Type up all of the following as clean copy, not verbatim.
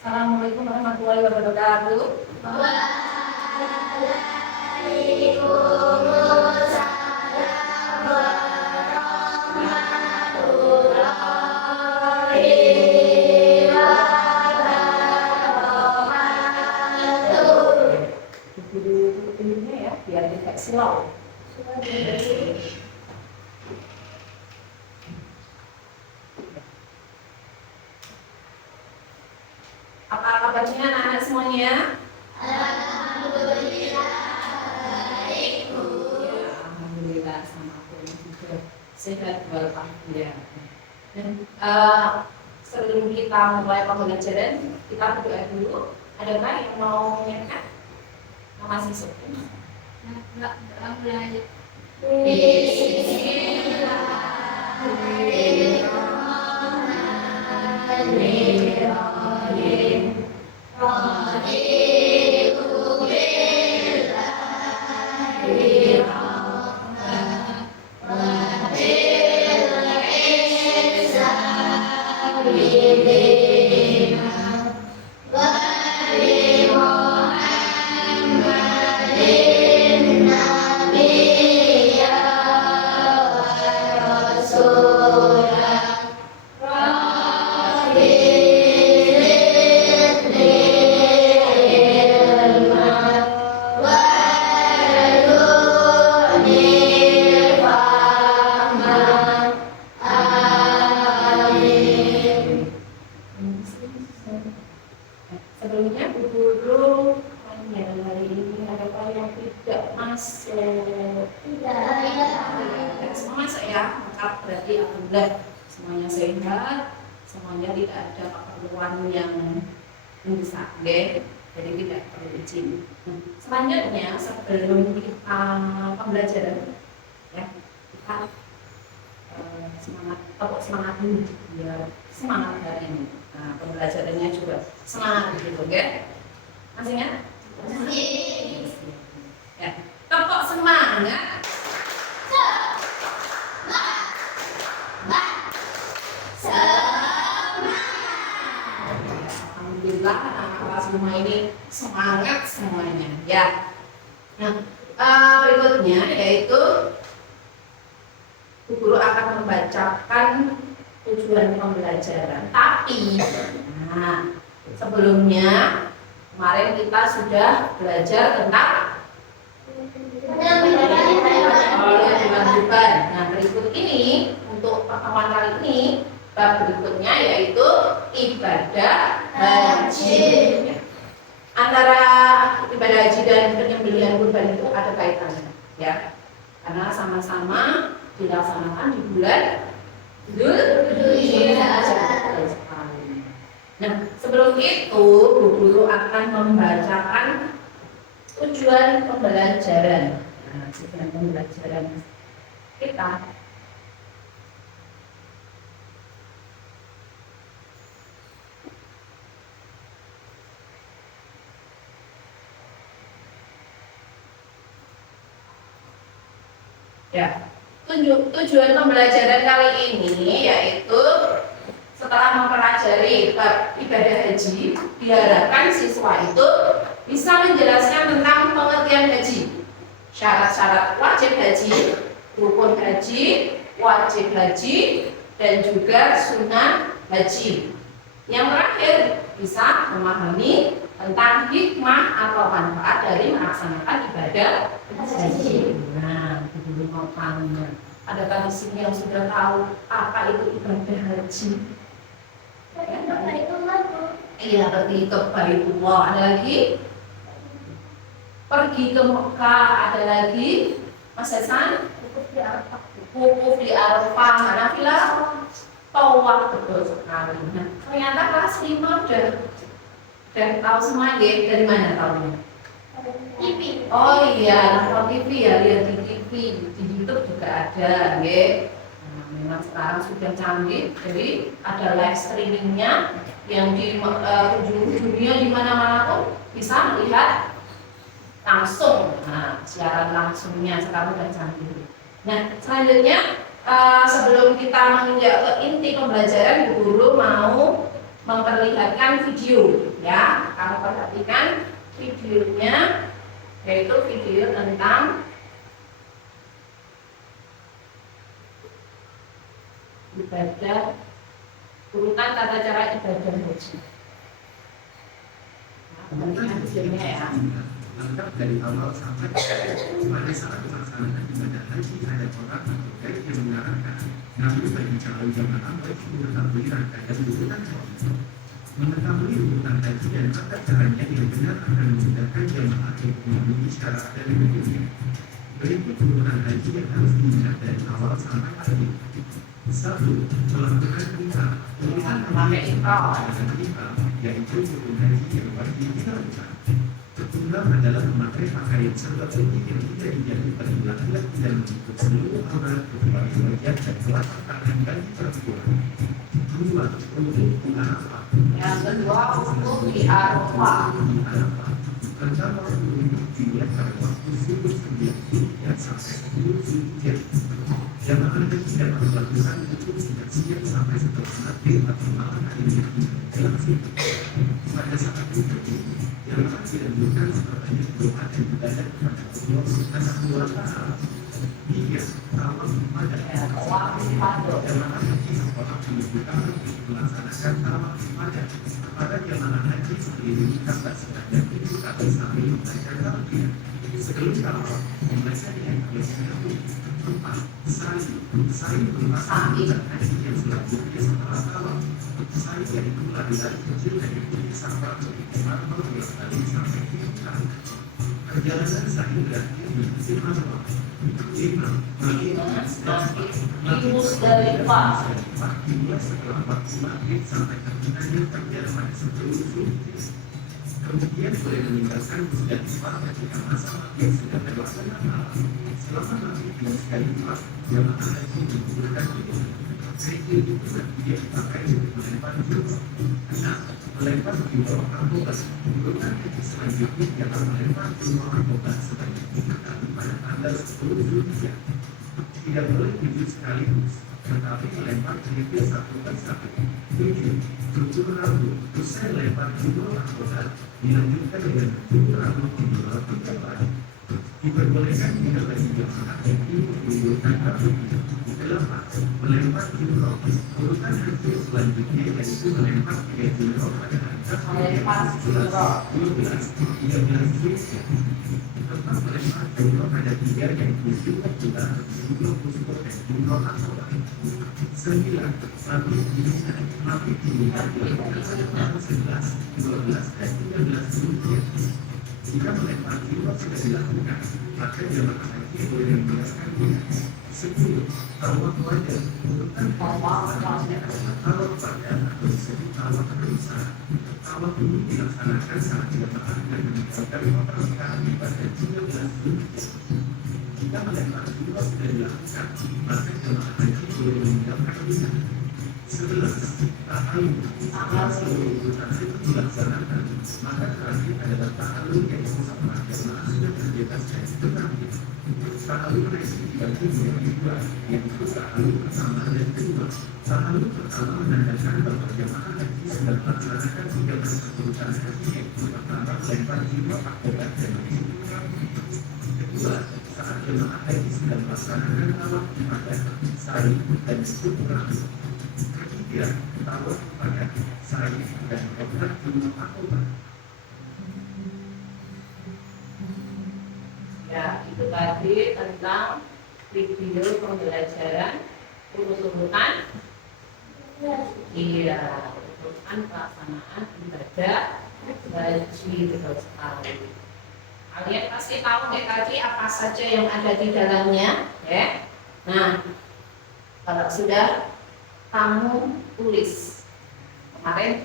Assalamualaikum warahmatullahi wabarakatuh. Waalaikumsalam warahmatullahi wabarakatuh. Dulu ya, biar tidak silau. Apa kabarnya anak-anak semuanya? Alhamdulillah baik, Bu. Ya, alhamdulillah sama aku juga sehat walafiat. Dan sebelum kita mulai pembelajaran, kita berdoa dulu. Adakah yang mau menyanyikan? Masih sepi? Enggak, mulai. Bismillahirrahmanirrahim. Sebelumnya Bu Guru hari ini ada yang tidak masuk. Tidak semua masuk ya, maka berarti alhamdulillah semuanya sehat, semuanya tidak ada keperluan yang mendesak, jadi tidak perlu izin. Selanjutnya sebelum kita pembelajaran, ya kita semangat dulu biar semangat hari ini. Nah, pembelajarannya juga semangat gitu, masih ingat? Masih. Ya, tepuk semangat. Alhamdulillah anak-anak semua ini semangat semuanya, ya. Nah, berikutnya yaitu Bu Guru akan membacakan tujuan pembelajaran. Tapi, sebelumnya kemarin kita sudah belajar tentang kewajiban. Nah, berikut ini untuk pertemuan kali ini bab berikutnya yaitu ibadah haji. Antara ibadah haji dan penyembelihan kurban itu ada kaitannya, ya, karena sama-sama dilaksanakan di bulan Dzulhijjah. Nah, sebelum itu Bu Guru akan membacakan tujuan pembelajaran. Nah, tujuan pembelajaran kita ya. Tujuan pembelajaran kali ini yaitu setelah mempelajari bab ibadah haji, diharapkan siswa itu bisa menjelaskan tentang pengertian haji, syarat-syarat wajib haji, rukun haji, wajib haji, dan juga sunnah haji. Yang terakhir, bisa memahami tentang hikmah atau manfaat dari melaksanakan ibadah haji. Nah, dulu mau tanya, adakah di sini yang sudah tahu apa itu ibadah haji? Iya, pergi ke Baitullah. Ada lagi? Pergi ke Mekah. Ada lagi? Mas Hasan? Wukuf di Arafah. Hanafilah? Tawaf, betul sekali. Nah, ternyata kelas 5 udah tahu semua, dari mana tahunya? TV. Oh iya, nonton TV ya, lihat di TV, di YouTube juga ada, Nah, memang sekarang sudah canggih, jadi ada live streamingnya yang di penjuru dunia di mana-mana pun bisa melihat langsung. Nah, siaran langsungnya sekarang sudah canggih. Nah, selanjutnya sebelum kita menginjak ke inti pembelajaran, guru mau memperlihatkan video ya. Kamu perhatikan videonya, yaitu video tentang ibadah, urutan tata cara ibadah haji. Perhatikan videonya ya. Lengkap dari awal sampai akhir. Pada saat melaksanakan ibadah haji ada orang atau guide yang mengarahkan. Namun bagi calon jemaah wajib mengetahui rangkaian urutan haji. Mengetahui urutan haji dan tata caranya yang benar akan memudahkan jemaah untuk memenuhi syarat dan rukun. Berikut urutan haji yang harus diingat dari awal sampai akhir. 1. Melakukan ihram. Pilihan haji yang ihram yaitu rukun haji yang wajib dilakukan. Ihram adalah memakai pakaian serba putih yang tidak dijamin perbulan-bulan dan menutup seluruh aurat kecuali wajah dan telapak tangan bagi perempuan. 2. Untuk Arafah. Yang kedua, untuk di Arafah. Antara waktu untuk dimulai pada waktu subuh 9 sampai 10 Zulhijjah. Jamaah haji dapat melakukan wukuf sejak siang sampai setelah maghrib atau malam hari langsung. Pada saat itu, jamaah dianjurkan sebanyak doa dan ibadah kepada Allah Subhanahu wa Ta'ala. 3. Tawaf ibadah. Jamaah haji sekolah menunjukkan untuk melaksanakan tawaf ibadah pada jamaah haji mengelilingi Ka'bah sebanyak 7 kali sambil membaca talbiyah. Sebelum tawaf, membaca niat. 4. Sa'i merupakan ibadah haji yang selanjutnya setelah tawaf. Sa'i yaitu lari-lari kecil dari titik Safa ke titik Marwah bolak-balik sampai titik kali. Perjalanan sa'i berakhir di titik Marwah. 5. Musdalifah. Dimulai setelah waktu maghrib sampai terminanya terjadi pada 10 Zulhijjah. Kemudian boleh meninggalkan Musdalifah ketika masa maghrib sudah terlaksana malam. Selama maghrib di Musdalifah, jamaah haji mengumpulkan itu. Zikir itu dia dipakai untuk melempar jumroh. 6. Melempar jumroh Aqobah. Urutan haji selanjutnya ialah melempar jumroh Aqobah sebanyak 5 kali pada tanggal 10 Zulhijjah. Tidak boleh 7 sekaligus, tetapi melempar kerikil 1 per 1. 7. Cukur rambut. Usai lempar jumroh Aqobah, dilanjutkan dengan cukur rambut di luar 3 kali. Diperbolehkan tidak bagi jemaah haji menggugurkan rambutnya. 8. Melempar jumroh. Urutan haji selanjutnya yaitu melempar 3 jumroh pada angka 12, 13 Zulhijjah. Tetap melempar jumroh pada 3 yaitu jumroh bulan, jumroh kusur dan jumroh Aqobah. 9. Mabit di Mina. Mabit di Mina dilakukan pada tanggal 11, 12 dan 13 Zulhijjah. Jika melempar jumroh sudah dilakukan, maka jemaah haji boleh meninggalkan Mina. 10. Tawaf wajah. Urutan selanjutnya adalah tawaf wajah atau disebut tawaf rusa. Tawaf ini dilaksanakan saat jemaah dan meninggalkan perkataan pada 13 Zulhijjah. Jika melempar jumroh sudah dilakukan, maka jemaah haji boleh meninggalkan Mina. 11. Ta'alum. Setelah seluruh urutan itu dilaksanakan, maka terakhir adalah ta'alum yang setelah jemaah sudah terbebas dari penampilan. Ta'alum haji dibagi menjadi 2, yaitu ta'alum pertama dan kedua. Ta'alum pertama menandakan bahwa jemaah haji sedang melaksanakan 3 masa urutan haji, yaitu pertama melempar jumroh Aqobah dan mencukur rambut. Kedua, saat jemaah haji sedang melaksanakan tawaf ibadah, sa'i dan cukur rambut. Ketiga, tawaf ibadah, sa'i dan melempar jumroh Aqobah. Ya, itu tadi tentang video pembelajaran urut-urutan urutan pelaksanaan ibadah haji, betul sekali. Kalian pasti tahu ya tadi apa saja yang ada di dalamnya, ya. Nah, kalau sudah kamu tulis kemarin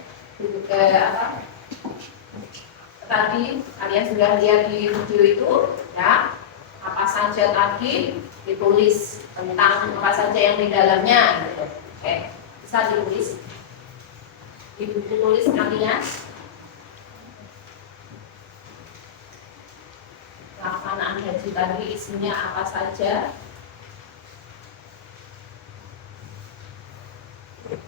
tadi kalian sudah lihat di video itu ya, apa saja tadi ditulis tentang apa saja yang di dalamnya gitu. Oke, bisa ditulis di buku tulis kalian. Pelaksanaan haji tadi isinya apa saja? Sudah?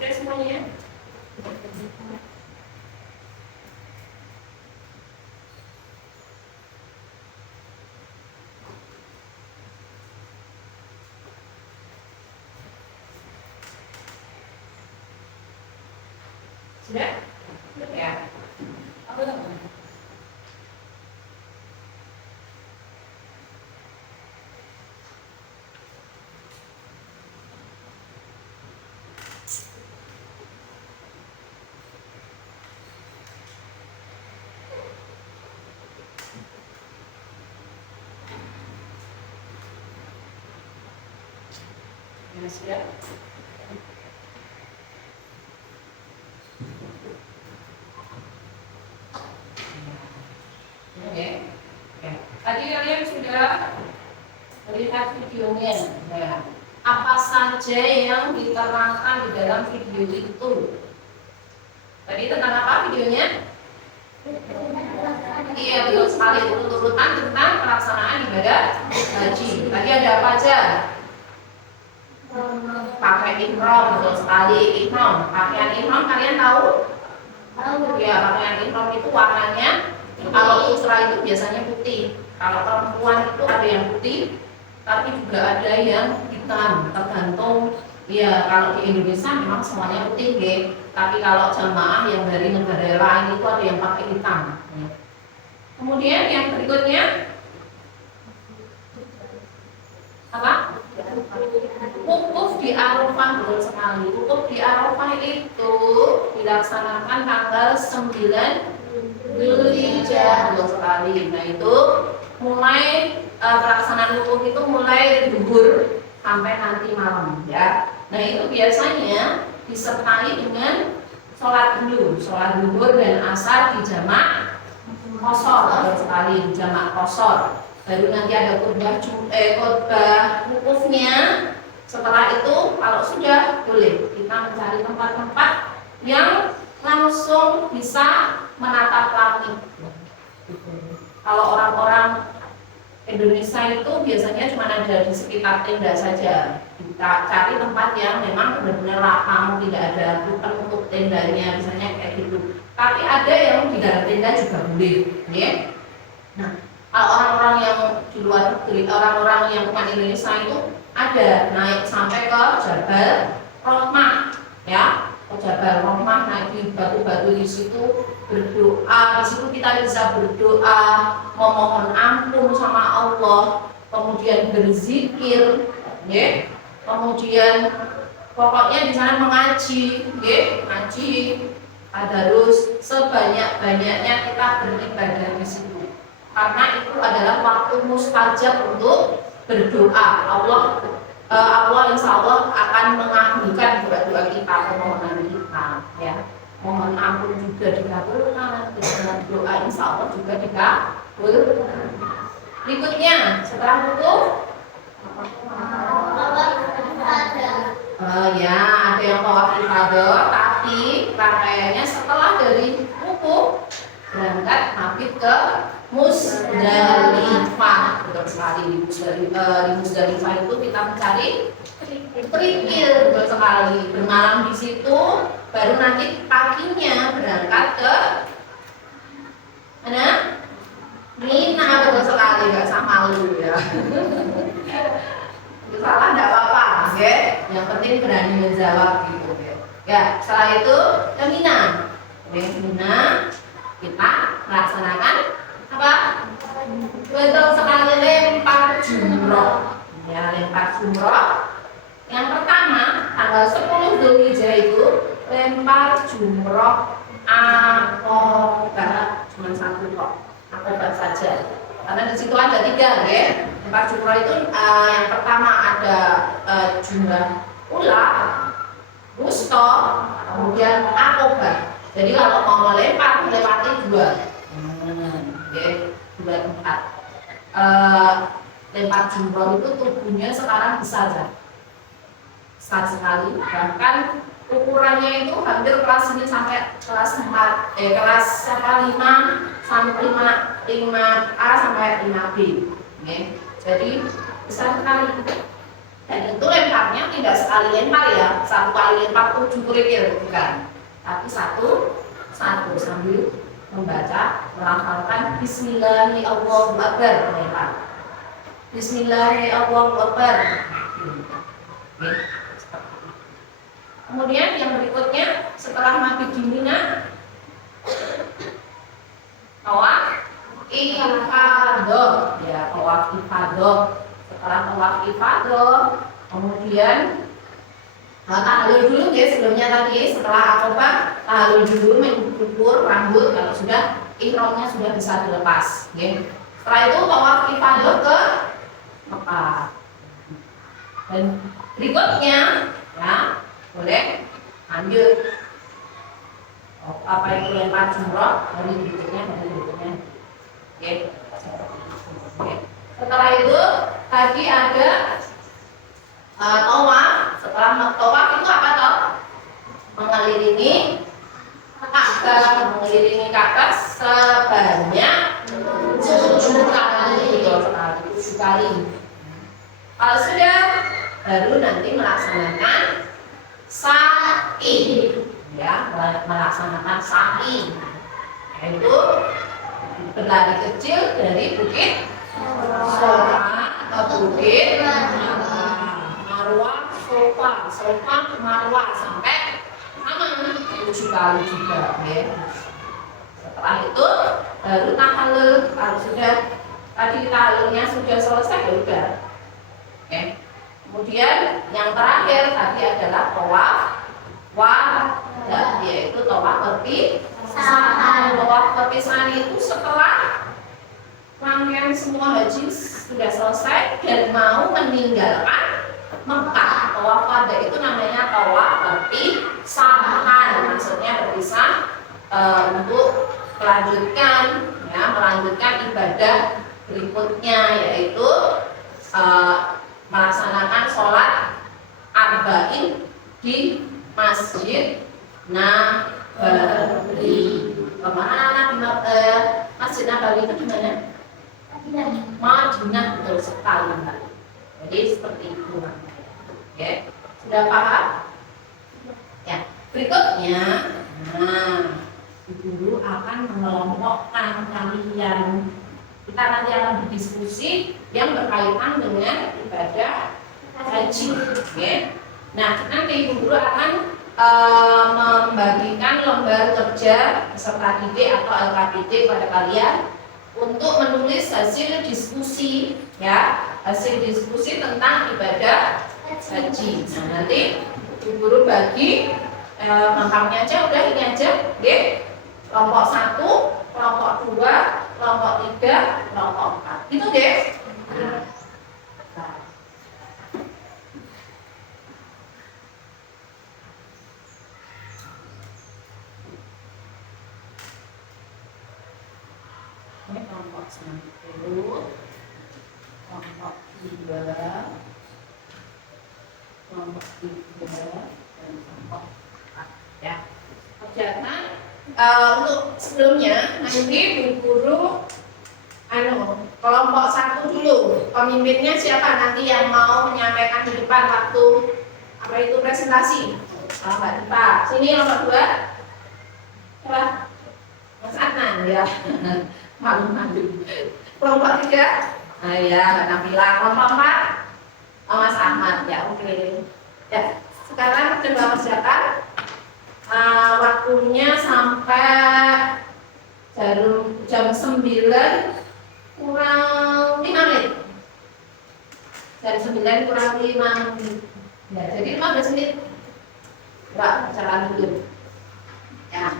Sudah semuanya? Sudah? Ya. Apa namanya? Ya, sudah. Oke. Ya. Tadi kalian sudah melihat videonya. Ya. Apa saja yang diterangkan di dalam video itu? Tadi tentang apa videonya? Iya, betul sekali. Urutan tentang pelaksanaan ibadah haji. Tadi ada apa aja? Pakai ihram, betul sekali. Ihram, pakaian ihram kalian tahu? Ya, pakaian ihram itu warnanya kalau putra itu biasanya putih. Kalau perempuan itu ada yang putih, tapi juga ada yang hitam. Tergantung. Ya, kalau di Indonesia memang semuanya putih, ya. Tapi kalau jamaah yang dari negara lain itu ada yang pakai hitam. Kemudian yang berikutnya apa? Wukuf di Arafah, betul sekali. Wukuf di Arafah itu dilaksanakan tanggal 9 Dzulhijjah, betul sekali. Nah itu mulai pelaksanaan wukuf itu mulai zuhur sampai nanti malam, ya. Nah itu biasanya disertai dengan sholat dulu, sholat zuhur dan asar di jamak qashar, betul sekali, di jamak qashar. Baru nanti ada khutbah wukufnya. Setelah itu kalau sudah boleh kita mencari tempat-tempat yang langsung bisa menatap langit. Kalau orang-orang Indonesia itu biasanya cuma ada di sekitar tenda saja. Kita cari tempat yang memang benar-benar lapang, tidak ada untuk tendanya, misalnya kayak gitu. Tapi ada yang di dalam tenda juga boleh, ya. Nah, kalau orang-orang yang di luar negeri, orang-orang yang bukan Indonesia itu ada naik sampai ke Jabal Rahmah, ya, ke Jabal Rahmah, naik di batu-batu di situ berdoa. Di situ kita bisa berdoa, memohon ampun sama Allah, kemudian berzikir, ya. Kemudian pokoknya di sana mengaji, ya, ngaji, tadarus, sebanyak-banyaknya kita beribadah di situ. Karena itu adalah waktu mustajab untuk berdoa. Allah insya Allah akan mengabulkan doa-doa kita, permohonan kita, ya. mohon ampun juga dikabulkan, dengan doa insya Allah juga dikabulkan. Berikutnya setelah wukuf, ya ada yang tawaf ifadah, tapi rangkaiannya setelah dari wukuf berangkat mabit ke Musdalifah. Betul sekali, di Musdalifah itu kita mencari kerikil, betul sekali, bermalam di situ, baru nanti paginya berangkat ke mana? Mina. Betul sekali, nggak sama lu ya. Salah nggak apa-apa, oke? Yang penting berani menjawab gitu ya. Ya, setelah itu ke Mina. Ke Mina kita melaksanakan apa? Betul sekali, lempar jumroh. Ya, lempar jumroh. Yang pertama tanggal 10 Dzulhijjah itu lempar jumroh akobah, cuma satu kok, akobah saja. Karena di situ ada 3, ya. Lempar jumroh itu yang pertama ada jumrah ula, wusto, kemudian akobah. Jadi kalau mau melempar melewati 2, ya, 2 tempat. Lempar jumroh itu tubuhnya sekarang besar sekali, bahkan ukurannya itu hampir kelas ini sampai kelas 5 sampai 5A sampai 5B. Okay. Jadi besar sekali. Dan itu lemparnya tidak sekali lempar ya, satu kali lempar 7 kerikil bukan, tapi satu sambil membaca, melafalkan Bismillahirrahmanirrahim, lempar. Bismillahirrahmanirrahim. Okay. Kemudian yang berikutnya setelah mabit di Mina, tawaf ifadah, ya, tawaf ifadah. Setelah tawaf ifadah, kemudian tahlul dulu ya, sebelumnya tadi setelah akobah tahlul dulu, mencukur rambut kalau sudah ihramnya sudah bisa dilepas, ya. Setelah itu tawaf ifadah ke Mekah. Dan berikutnya ya boleh lanjut apa itu lempar jumroh dari berikutnya. Oke. Setelah itu tadi ada tawaf. Setelah tawaf itu apa toh? Mengelilingi Ka'bah, sebanyak 7 kali. 7 kali. Kalau sudah, baru nanti melaksanakan sa'i, ya, melaksanakan sa'i, yaitu berlari kecil dari bukit Sofa ke bukit Marwah, Sofa Marwah sampai sama 7 kali juga, ya. Setelah itu baru tahallul. Kalau sudah tadi tahallulnya sudah selesai, ya udah. Oke. Kemudian yang terakhir tadi adalah tawaf wada, yaitu tawaf perpisahan. Tawaf perpisahan itu setelah rangkaian semua haji sudah selesai dan mau meninggalkan Mekah. Tawaf wada itu namanya tawaf perpisahan. Maksudnya berpisah untuk melanjutkan ibadah berikutnya, yaitu melaksanakan sholat arba'in di Masjid Nabawi. Kemana Masjid Nabawi itu di mana? Madinah, betul sekali, Mbak. Jadi seperti itu. Oke, sudah paham? Ya, berikutnya, guru akan mengelompokkan kalian. Kita nanti akan berdiskusi yang berkaitan dengan ibadah haji. Okay. Nah, nanti guru akan membagikan lembar kerja peserta didik atau LKPD pada kalian untuk menulis hasil diskusi, ya, hasil diskusi tentang ibadah haji. Nah, nanti guru bagi gampangnya aja, udah ini aja, okay. Kelompok 1, kelompok 2, kelompok 3, kelompok 4. Gitu deh. kelompok 1, kelompok 2, kelompok 3, dan kelompok 4 ya. Kerjakan untuk sebelumnya nanti Bu Guru kelompok 1 dulu. Pemimpinnya siapa nanti yang mau menyampaikan di depan waktu apa itu presentasi? Mbak Dipa. Sini nomor 2. Siapa? Mas Adnan ya. Malu-malu. Kelompok 3. Nah ya, Mbak Nabila. Kelompok 4. Mas Ahmad ya, oke. Ya, sekarang coba kerjakan. Waktunya sampai jam 9 kurang 5 menit. Jam 9 kurang 5 menit. Ya, jadi 15 menit. Coba jalan dulu. Ya.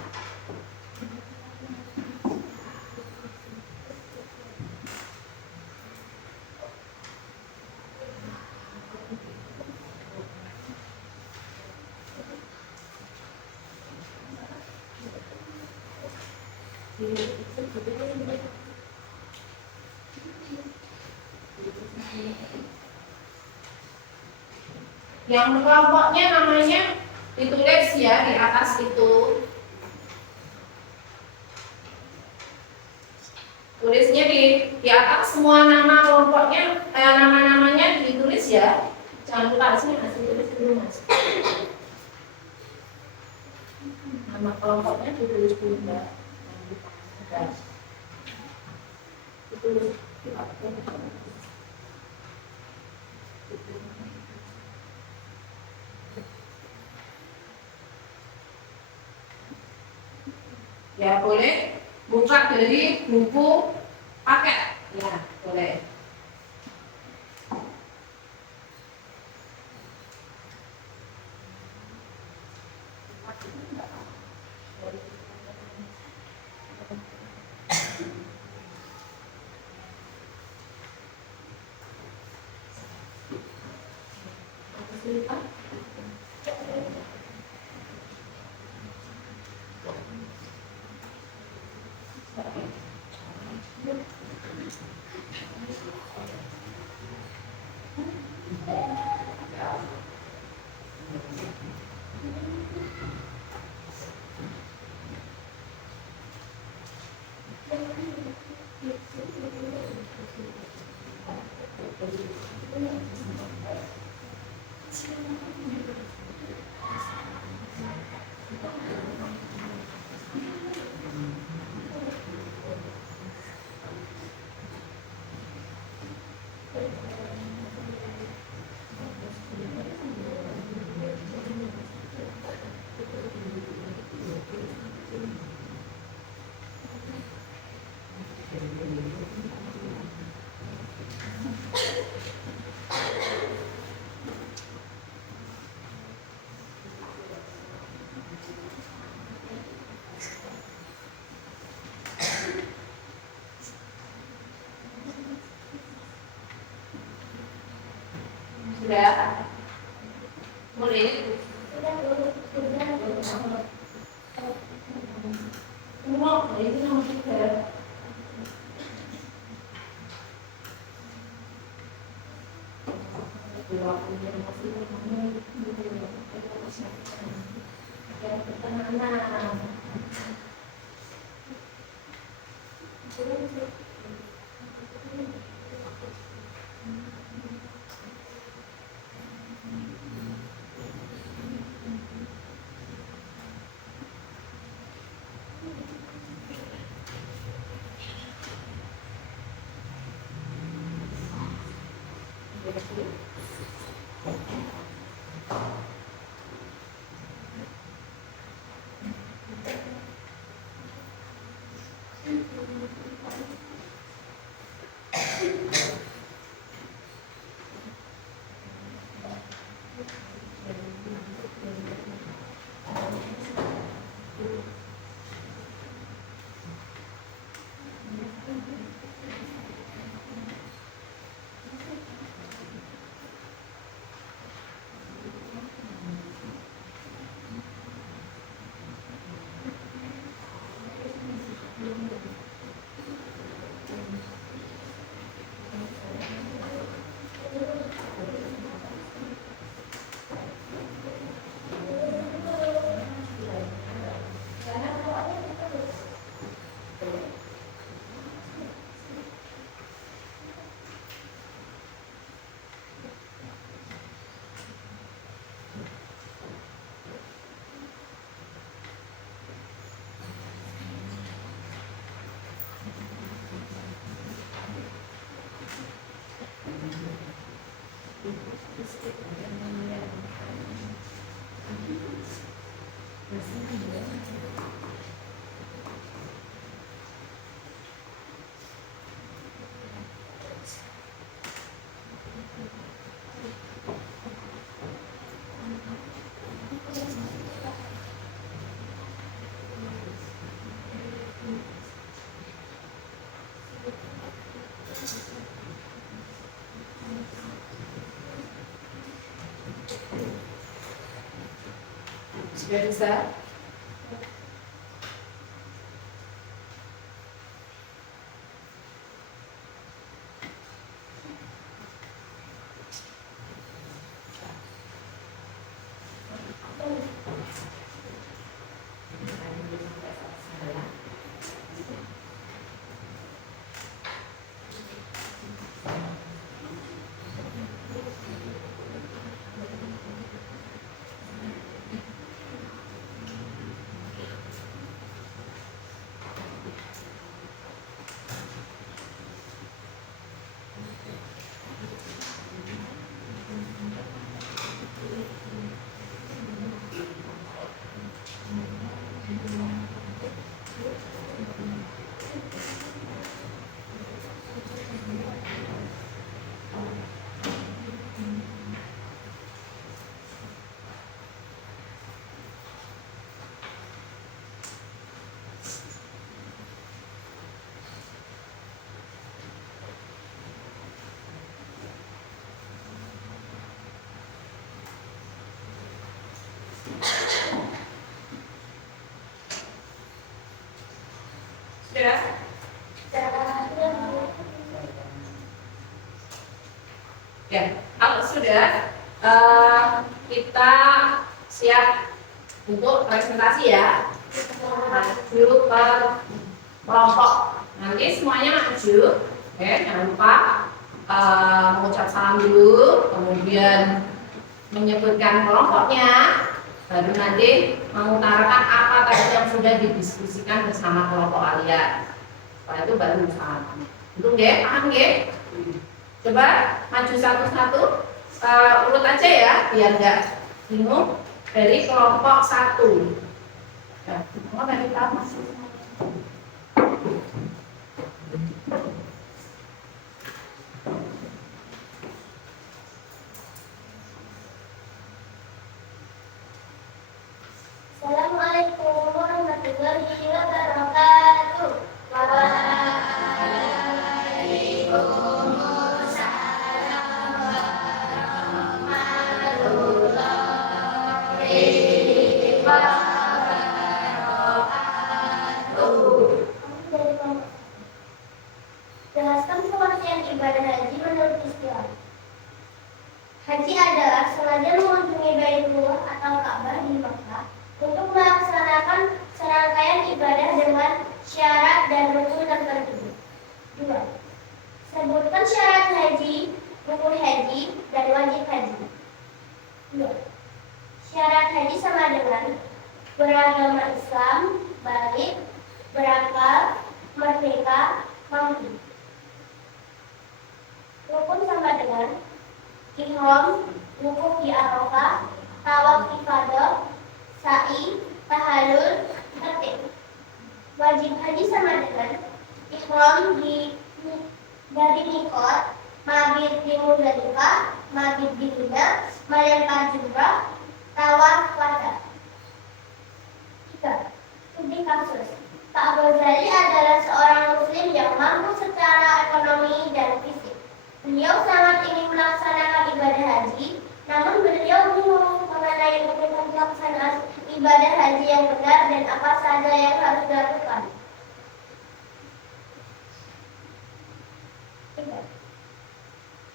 Yang kelompoknya namanya ditulis ya di atas itu. Tulisnya di atas semua nama kelompoknya, nama-namanya ditulis ya. Jangan lupa sini Mas, ditulis dulu Mas. Nama kelompoknya ditulis dulu Mbak. Ditulis di atas. Ya boleh buka dari buku paket ya boleh. Sudah boleh. Mau itu nomor 3. Sudah bisa? Sudah? Ya, kalau sudah kita siap untuk presentasi ya. Maju ke kelompok. Nanti semuanya maju. Oke, jangan lupa mengucap salam dulu, kemudian menyebutkan kelompoknya, baru nanti mengutarakan apa tadi yang sudah didiskusikan bersama kelompok kalian. Setelah itu baru salam. Itu nggih, paham nggih? Coba maju satu-satu, urut aja ya, biar nggak bingung. Dari kelompok 1. Ya, mau dari pertama. Assalamualaikum warahmatullahi wabarakatuh. Jelaskan pengertian ibadah haji menurut Islam. Haji adalah sengaja mengunjungi Baitullah atau Ka'bah di Makkah untuk melaksanakan serangkaian ibadah dengan syarat dan rukun tertentu. 2. Sebutkan syarat haji, rukun haji, dan wajib haji. 2. Syarat haji sama dengan beragama Islam, balik, berakal, merdeka, mampu. Rukun sama dengan ihram, wukuf di Arafah, tawaf ifadah, sa'i, tahallul, tertib. Wajib haji sama dengan ihram dari miqat, mabit di Muzdalifah, mabit di Mina, melempar jumrah, tawaf wada. 3. Studi kasus. Pak Ghazali adalah seorang muslim yang mampu secara ekonomi dan fisik. Beliau sangat ingin melaksanakan ibadah haji, namun beliau bingung mengenai rukun pelaksanaan ibadah haji yang benar dan apa saja yang harus dilakukan. 3.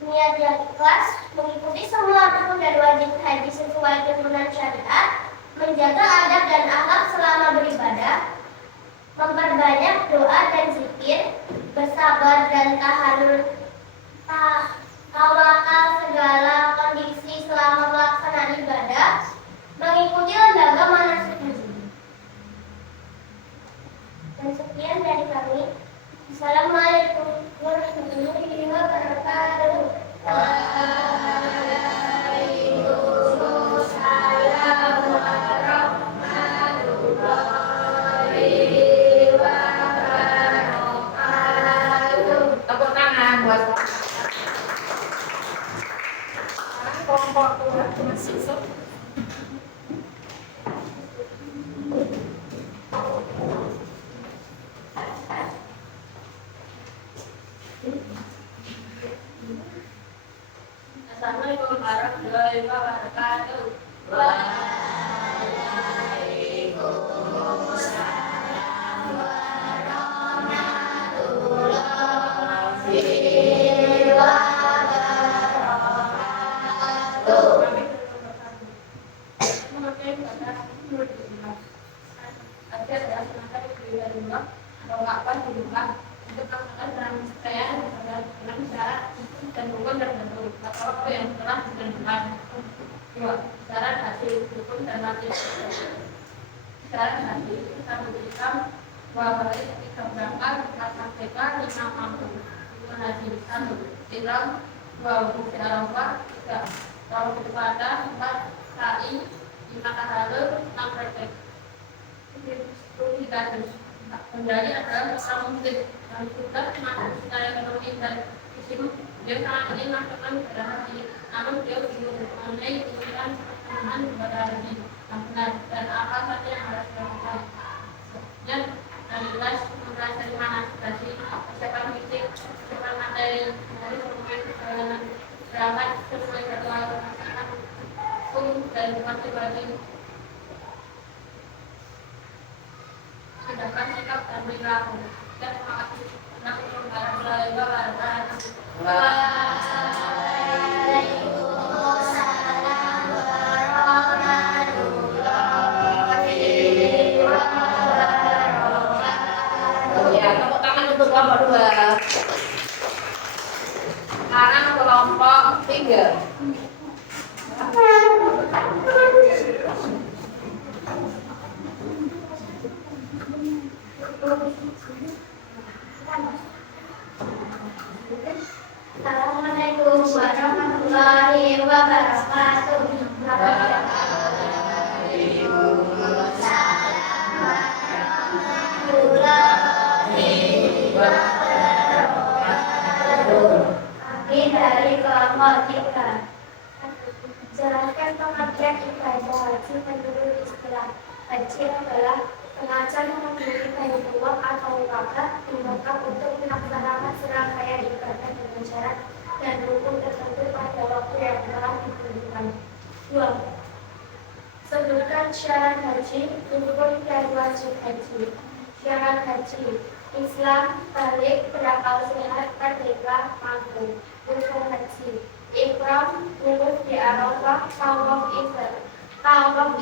Niat yang ikhlas, mengikuti semua rukun dan wajib haji sesuai tuntunan syariat, menjaga adab dan akhlak selama beribadah, memperbanyak doa dan zikir, bersabar dan tahalul, tawakal segala kondisi selama pelaksanaan ibadah, mengikuti lembaga manasik haji. Dan sekian dari kami. Assalamualaikum warahmatullahi wabarakatuh. Waalaikumsalam warahmatullahi wabarakatuh. Tepuk tangan buat kelompok mahasiswa. Assalamualaikum warahmatullahi wabarakatuh. Alhamdulillah atau kapan di rumah untuk melakukan penyampaian dengan syarat dan rukun tertentu atau waktu yang telah ditentukan. 2. Syarat hasil rukun dan wajib. Syarat hasil kita memberikan bahwa ketika berangkat KPK 5 mampu menghasilkan bilang bahwa bukti Arafah 3 kalau berpada 4 KI 5 tahalul 6 praktek. Kita harus menjadi adalah seorang muslim yang sudah masuk secara ekonomi dan fisik. Dia sangat ingin melakukan ibadah haji, namun dia bingung mengenai pilihan pertemuan ibadah haji yang benar dan apa saja yang harus dilakukan. Dan jelas mempelajari manasik persiapan fisik, persiapan materi, dari semuanya perjalanan berangkat sesuai jadwal masyarakat, dan wajib-wajib. Sedangkan sikap dan perilaku. Dan terima kasih. Warahmatullahi wabarakatuh. Waalaikumsalam warahmatullahi wabarakatuh. Ya, tepuk tangan untuk kelompok 2. Sekarang kelompok 3. Assalamualaikum warahmatullahi wabarakatuh. Kami dari kelompok 3. Jelaskan pengertian ibadah haji menurut istilah. Haji adalah sengaja mengunjungi Baitullah atau Ka'bah di Mekah untuk melaksanakan serangkaian ibadah dengan syarat dan rukun tertentu pada waktu yang telah ditentukan. 2. Sebutkan syarat haji, rukun dan wajib haji. Syarat haji: Islam, balik, berakal sehat, merdeka, mampu. Rukun haji: Ihram, wukuf di Arafah, tawaf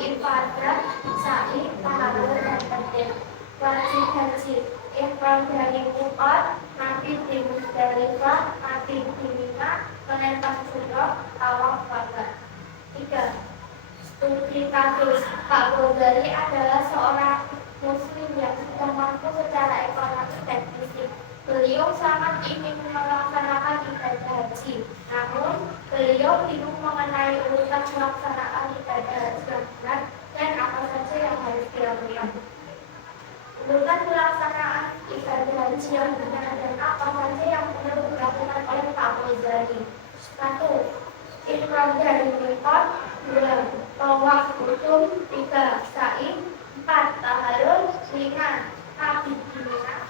ibadah, sa'i, tahalul dan takbir. Wajib haji: Ihram dari Miqat, mati di Muzdalifah, mati di Mina, melempar jumroh, tawaf wada. 3. Studi kasus: Pak Ghazali adalah seorang muslim yang sudah mampu secara ekonomi dan fisik. Beliau sangat ingin melaksanakan ibadah haji, namun beliau bingung mengenai urutan pelaksanaan ibadah haji yang benar dan apa saja yang harus dilakukan. Urutan pelaksanaan ibadah haji yang benar dan apa saja yang perlu dilakukan oleh Pak Ghazali. 1. Ihram dari Miqat. 2. Tawaf rukun. 3. Sa'i. 4. Tahalul. 5. Mati di Mina.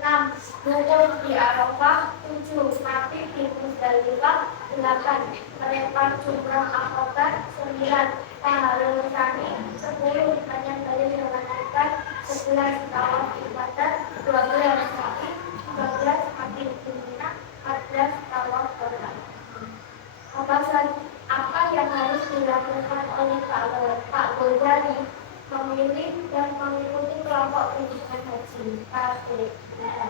6. Wukuf di Arafah. 7. Mati di Muzdalifah. 8. Melempar jumroh Aqabah. 9. Tahalul Tsani. 10. Menyembelih hewan kurban. 11. Tawaf ibadah. 12. Sa'i. 13. Mati di Mina. 14. Tawaf wada. Apa yang harus dilakukan oleh Pak Ghazali? Memilih dan mengikuti kelompok kunjungan haji KPIH.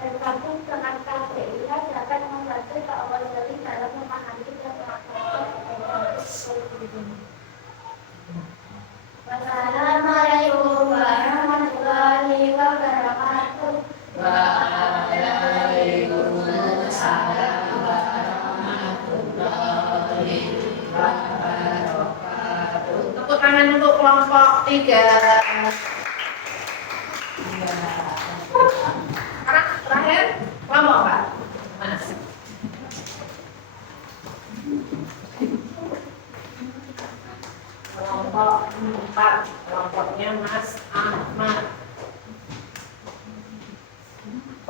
Bergabung dengan KPIH dapat membantu Pak Ghazali dalam memahami dan melaksanakan ibadah haji. Wassalamualaikum warahmatullahi wabarakatuh. Waalaikumsalam warahmatullahi wabarakatuh. Tepuk tangan untuk kelompok 3. Sekarang terakhir kelompok 4. Mas. Kelompok 4, kelompoknya Mas Ahmad.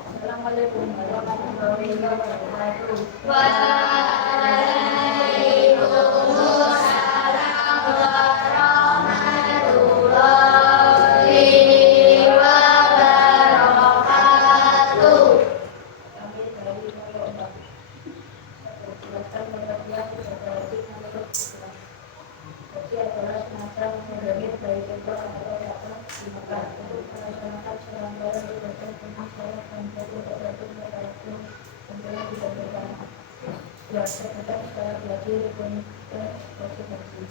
Assalamualaikum warahmatullahi wabarakatuh. Waalaikumsalam warahmatullahi wabarakatuh. Kami dari kelompok 4 menjelaskan pengertian ibadah haji menurut Islam. Haji adalah semacam mengambil dari contoh atau menjadi rukun konstitusi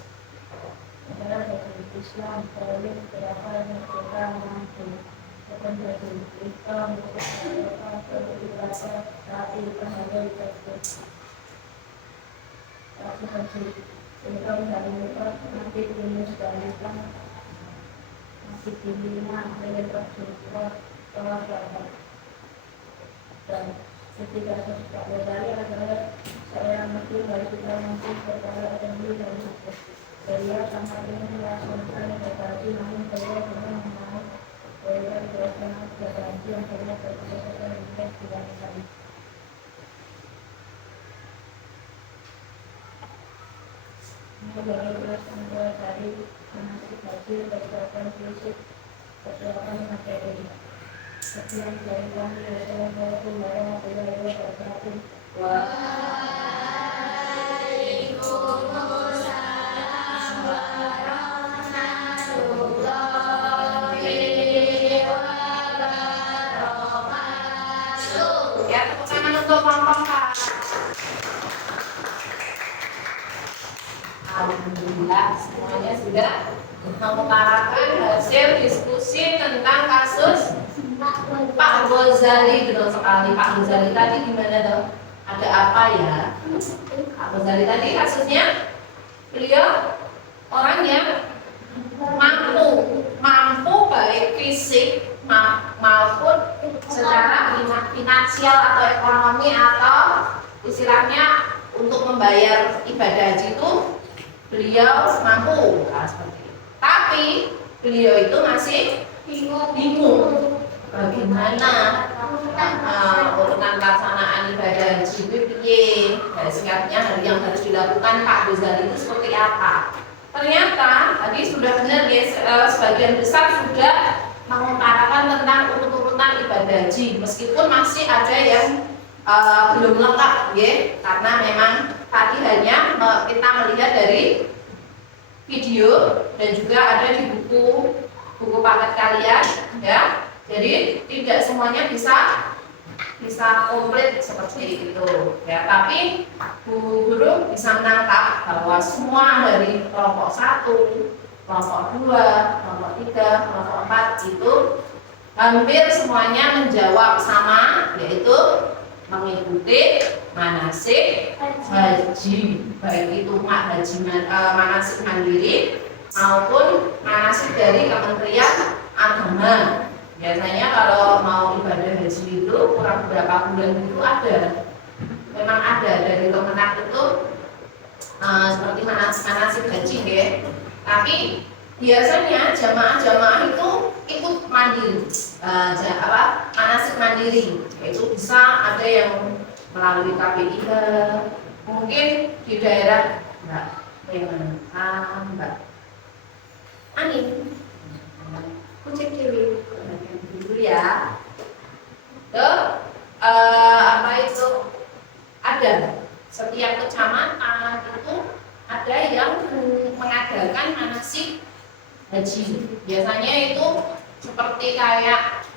adalah rukun Islam, Katolik, Khilafah, dan mampu. Rukun haji Islam, ibadah, tapi bahagia tersebut. Tapi haji Islam dari Mekah nanti dimus dari Islam masih dibina oleh Rasulullah SAW. Dan ketika sesuatu dari adalah seorang muslim dari sudah mampu berkala dan dan sukses. Beliau sangat ingin melaksanakan ibadah namun beliau belum mau. Beliau bersenang berjanji yang beliau berkesan dan tidak sekali. Beliau terus mempelajari manasik haji, persiapan fisik, persiapan materi. Sekian dari kami, wassalamualaikum warahmatullahi wabarakatuh. Waalaikumsalam warahmatullahi wabarakatuh. Ya, tepuk tangan untuk Pam-Pam, Kak. Alhamdulillah semuanya sudah mengutarakan hasil diskusi tentang kasus Pak Ghazali. Betul sekali, Pak Ghazali tadi gimana dong? Ada apa ya? Pak Ghazali tadi kasusnya beliau orang yang mampu baik fisik maupun secara finansial atau ekonomi atau istilahnya untuk membayar ibadah haji itu beliau mampu, seperti itu. Tapi beliau itu masih bingung bagaimana urutan pelaksanaan ibadah haji itu piye. Singkatnya hal yang harus dilakukan Pak Ghazali itu seperti apa. Ternyata tadi sudah benar ya, sebagian besar sudah mengutarakan tentang urutan ibadah haji, meskipun masih ada yang belum lengkap ya, karena memang tadi hanya kita melihat dari video dan juga ada di buku paket kalian ya. Jadi tidak semuanya bisa komplit seperti itu ya, tapi Bu Guru bisa menangkap bahwa semua dari kelompok 1, kelompok 2, kelompok 3, kelompok 4 itu hampir semuanya menjawab sama, yaitu mengikuti manasik haji, baik itu manasik mandiri maupun manasik dari Kementerian Agama. Biasanya kalau mau ibadah haji itu kurang berapa bulan itu memang ada dari Kemenak itu seperti manasik haji ya. Tapi biasanya jamaah itu ikut mandiri, manasik mandiri, yaitu bisa ada yang melalui KPIH, mungkin di daerah Mbak Ani, kucing dulu ya. Tuh apa itu ada setiap kecamatan itu ada yang mengadakan manasik haji. Biasanya itu seperti kayak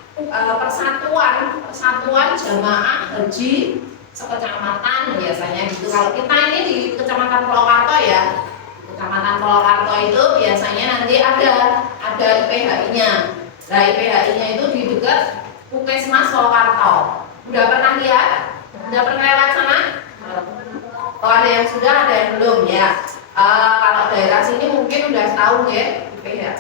persatuan jamaah haji sekecamatan biasanya gitu. Kalau kita ini di Kecamatan Purwokarto ya, Kecamatan Purwokarto itu biasanya nanti ada IPHI-nya. Nah, IPHI-nya itu di dekat Puskesmas Purwokarto. Udah pernah lihat? Udah pernah lewat sana? Oh, ada yang sudah, ada yang belum ya. Kalau daerah sini mungkin udah tahu ya,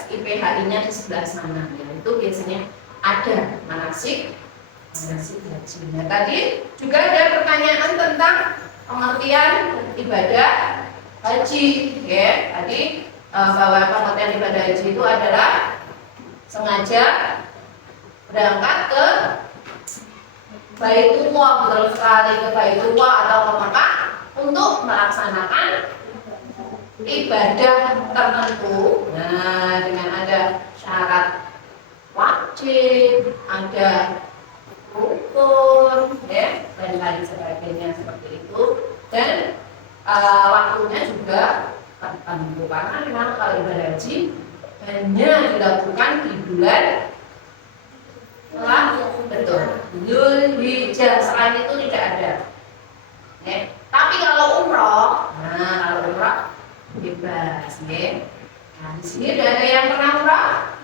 IPHI-nya di sebelah sana. Ya, itu biasanya ada manasik haji. Nah, tadi juga ada pertanyaan tentang pengertian ibadah haji, ya. Tadi bahwa pengertian ibadah haji itu adalah sengaja berangkat ke Baitullah, betul sekali, ke Baitullah atau ke Mekah untuk melaksanakan ibadah tertentu. Nah, dengan ada syarat wajib, ada rukun, ya, dan lain sebagainya seperti itu. Dan waktunya juga tertentu, karena memang kalau ibadah haji hanya dilakukan di bulan Dzulhijjah, selain itu tidak ada. Tapi kalau umroh, nah bebas, ya. Nah, di sini udah ada yang pernah umroh?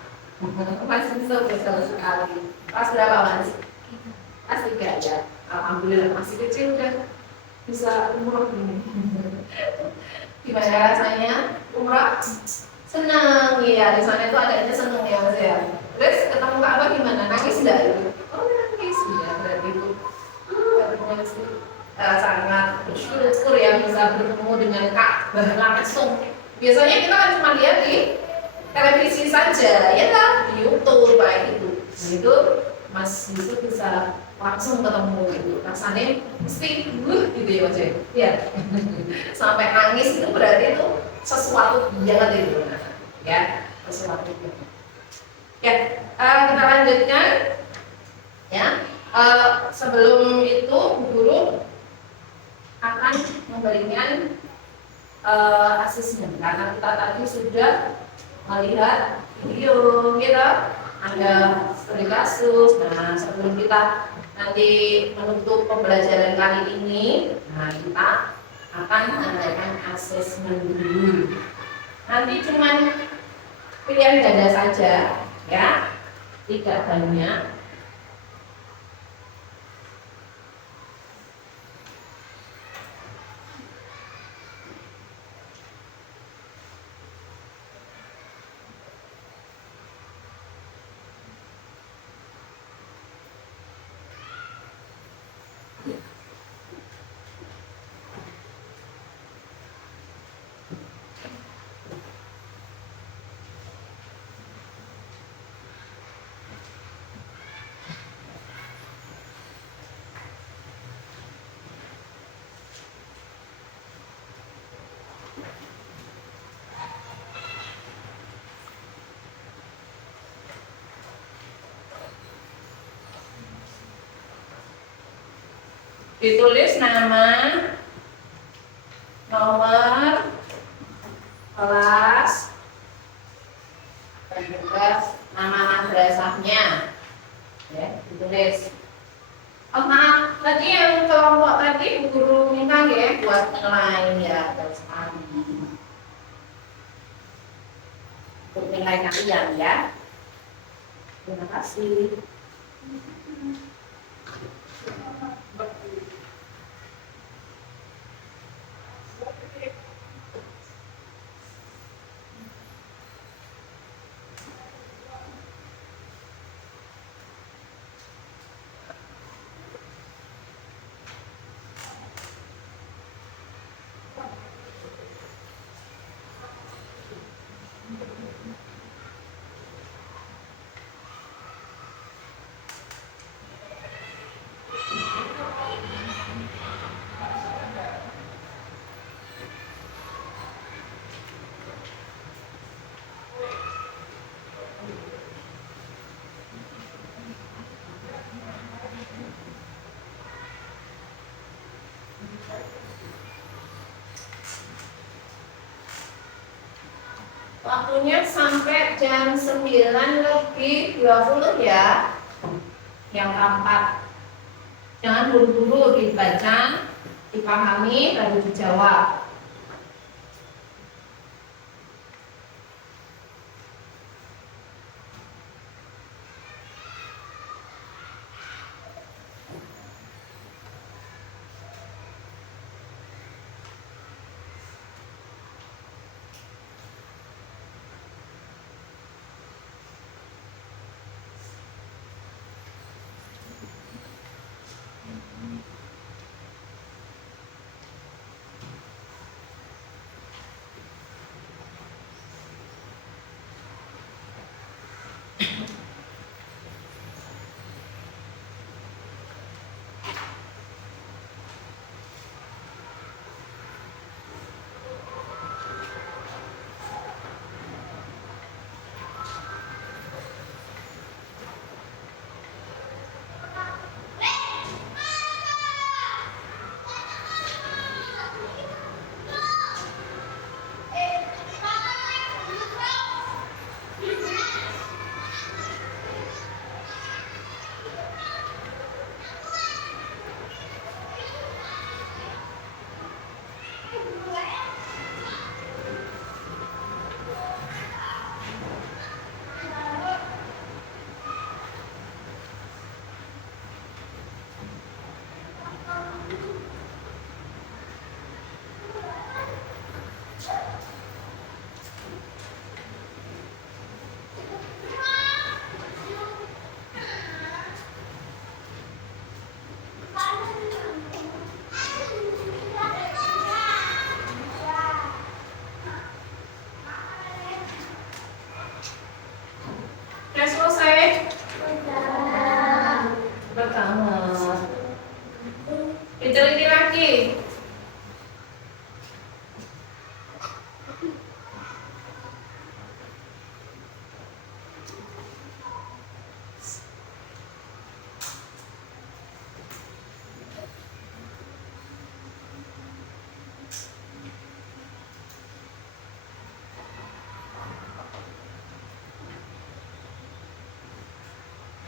Masih betul sekali. Pas berapa mas? Pas 3 ya. Alhamdulillah masih kecil udah bisa umroh gini. Gimana rasanya umroh? Senang ya, di sana itu adanya senang ya mas ya. Terus ketemu Ka'bah gimana? Nangis enggak? Oh nangis ya, berarti itu bertemu sih. Sangat bersyukur ya bisa bertemu dengan Ka'bah langsung. Biasanya kita kan cuma lihat di televisi saja, ya kan, di YouTube kayak gitu. Nah itu Mas Yusuf bisa langsung ketemu gitu. Rasanya mesti gitu ya Mas ya. Iya. Sampai nangis itu berarti itu sesuatu banget itu. Ya, sesuatu itu. Ya, kita lanjutkan. Ya, sebelum itu Bu Guru akan memberikan asesmen karena kita tadi sudah melihat video gitu, ada studi kasus. Nah, sebelum kita nanti menutup pembelajaran kali ini, nah kita akan mengadakan asesmen dulu. Nanti cuman pilihan ganda saja, ya, tidak banyak. Ditulis nama, nomor, kelas, dan juga nama madrasahnya. Ya, ditulis. Oh maaf, tadi yang kelompok tadi Bu Guru minta ya buat nilai ya, dan sekali. Untuk nilai kalian ya. Terima kasih. Waktunya sampai jam 9:20 ya. Yang keempat, jangan buru-buru dibaca, dipahami, baru dijawab.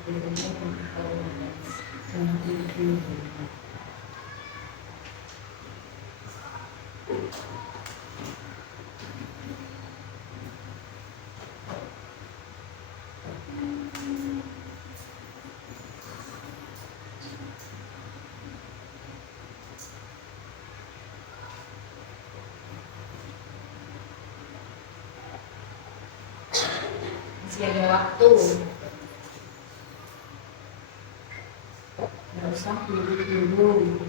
Masih ada waktu. Nggak usah buru-buru.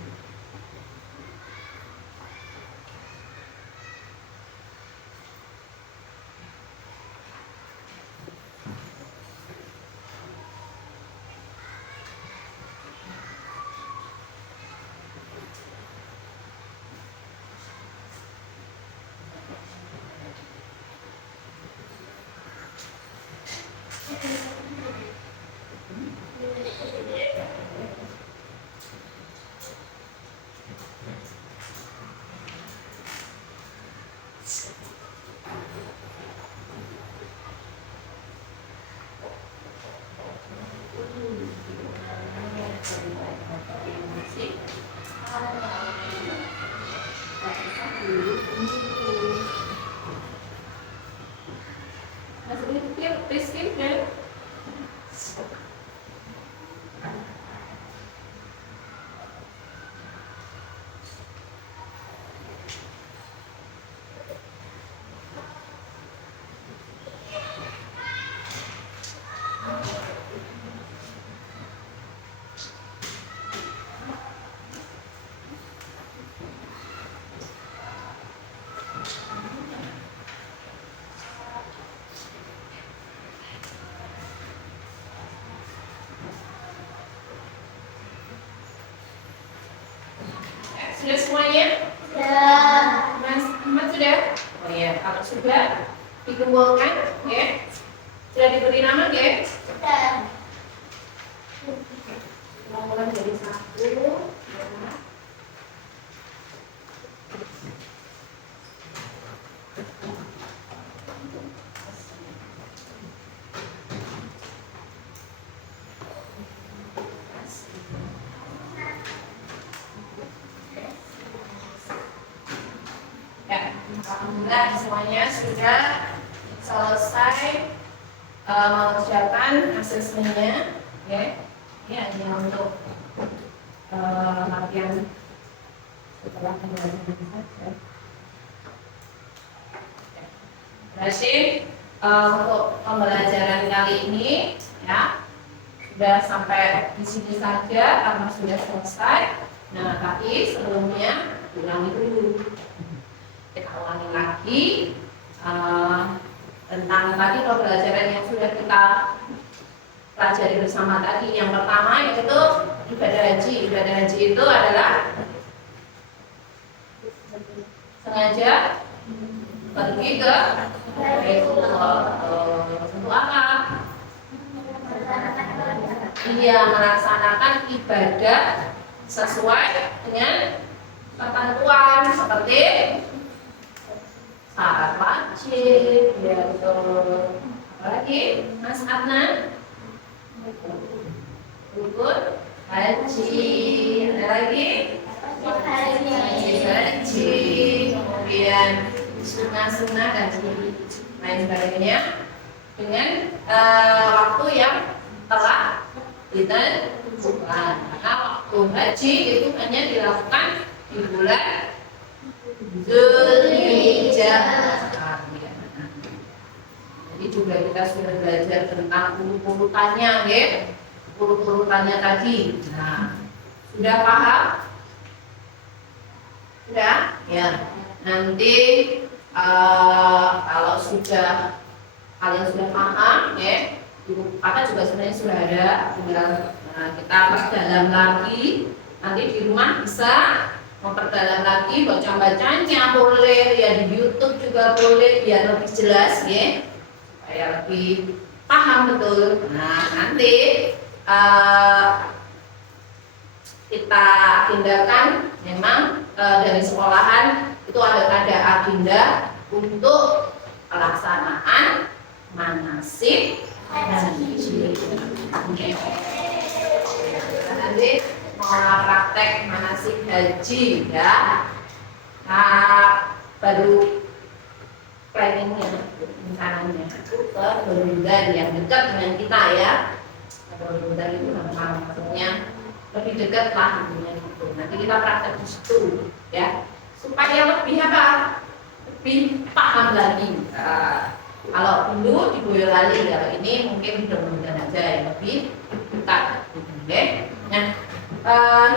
Sudah semuanya? Sudah. Mas Ahmad sudah? Oh ya, kalau sudah dikumpulkan, ya. Sudah diberi nama, ya? Sudah. Mulai dari 1, ya. Ya, alhamdulillah semuanya sudah selesai mengerjakan asesmennya, ya. Ini hanya untuk latihan setelah pembelajaran saja. Berarti untuk pembelajaran kali ini, ya, sudah sampai di sini saja karena sudah selesai. Nah, tapi sebelumnya ulangi dulu. Kita ulangi lagi tentang tadi pembelajaran yang sudah kita pelajari bersama tadi. Yang pertama yaitu ibadah haji. Ibadah haji itu adalah sengaja pergi ke Baitullah. Untuk apa? Iya, melaksanakan ibadah sesuai dengan ketentuan seperti syarat wajib, ya betul. Apalagi Mas Adnan? Rukun haji. Ada lagi? Haji. Kemudian sunnah-sunnah dan lain sebagainya dengan waktu yang telah ditentukan. Karena waktu haji itu hanya dilakukan di bulan Dzulhijjah. Jadi juga kita sudah belajar tentang urut-urutannya, ya. Urut-urutannya tadi. Nah, sudah paham? Sudah? Ya. Nanti kalau sudah kalian sudah paham, ya, buku kakak juga sebenarnya sudah ada. Tinggal kita perdalam lagi. Nanti di rumah bisa memperdalam lagi, baca-bacanya boleh, ya di YouTube juga boleh biar lebih jelas, ya, supaya lebih paham betul. Nah, nanti kita agendakan memang dari sekolahan itu ada agenda untuk pelaksanaan manasik haji. Nanti mau praktek manasik haji ya. Nah, baru planningnya, rencananya ke Borobudur yang dekat dengan kita ya. Borobudur itu maksudnya lebih dekat lah gitu. Nanti kita praktek di situ ya, supaya lebih apa? Lebih paham lagi. Kalau dulu di Boyolali, kalau ini mungkin mudah-mudahan aja yang lebih dekat. Oke, nah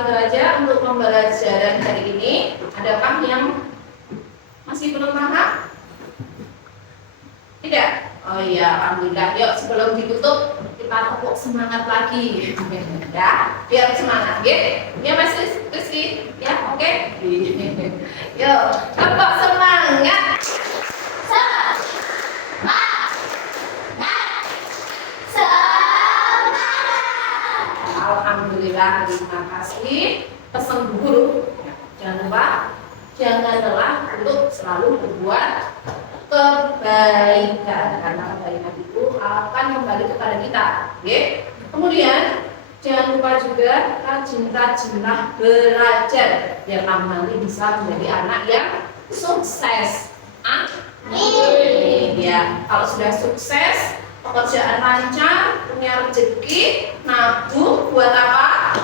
itu aja untuk pembelajaran hari ini. Adakah yang masih belum paham? Tidak? Oh iya, alhamdulillah. Yuk sebelum ditutup kita tepuk semangat lagi, ya, biar semangat, ya Mas Rizky, ya, oke? Yuk, tepuk semangat. Alhamdulillah, terima kasih. Pesan guru, jangan lupa, jangan lelah untuk selalu berbuat kebaikan, karena kebaikan itu akan kembali kepada kita. Oke? Kemudian jangan lupa juga rajin-rajinlah belajar biar kamu nanti bisa menjadi anak yang sukses. Amin. Ya, kalau sudah sukses, pekerjaan lancar, punya rezeki, nabung buat apa?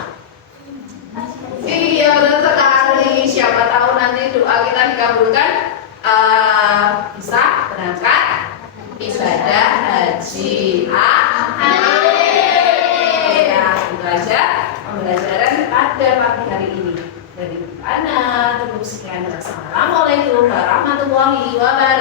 Iya, betul sekali. Siapa tahu nanti doa kita dikabulkan, bisa berangkat ibadah haji. Amin. Ya, itu aja pembelajaran pada pagi hari ini dari anak. Terus sekian. Assalamualaikum warahmatullahi wabarakatuh.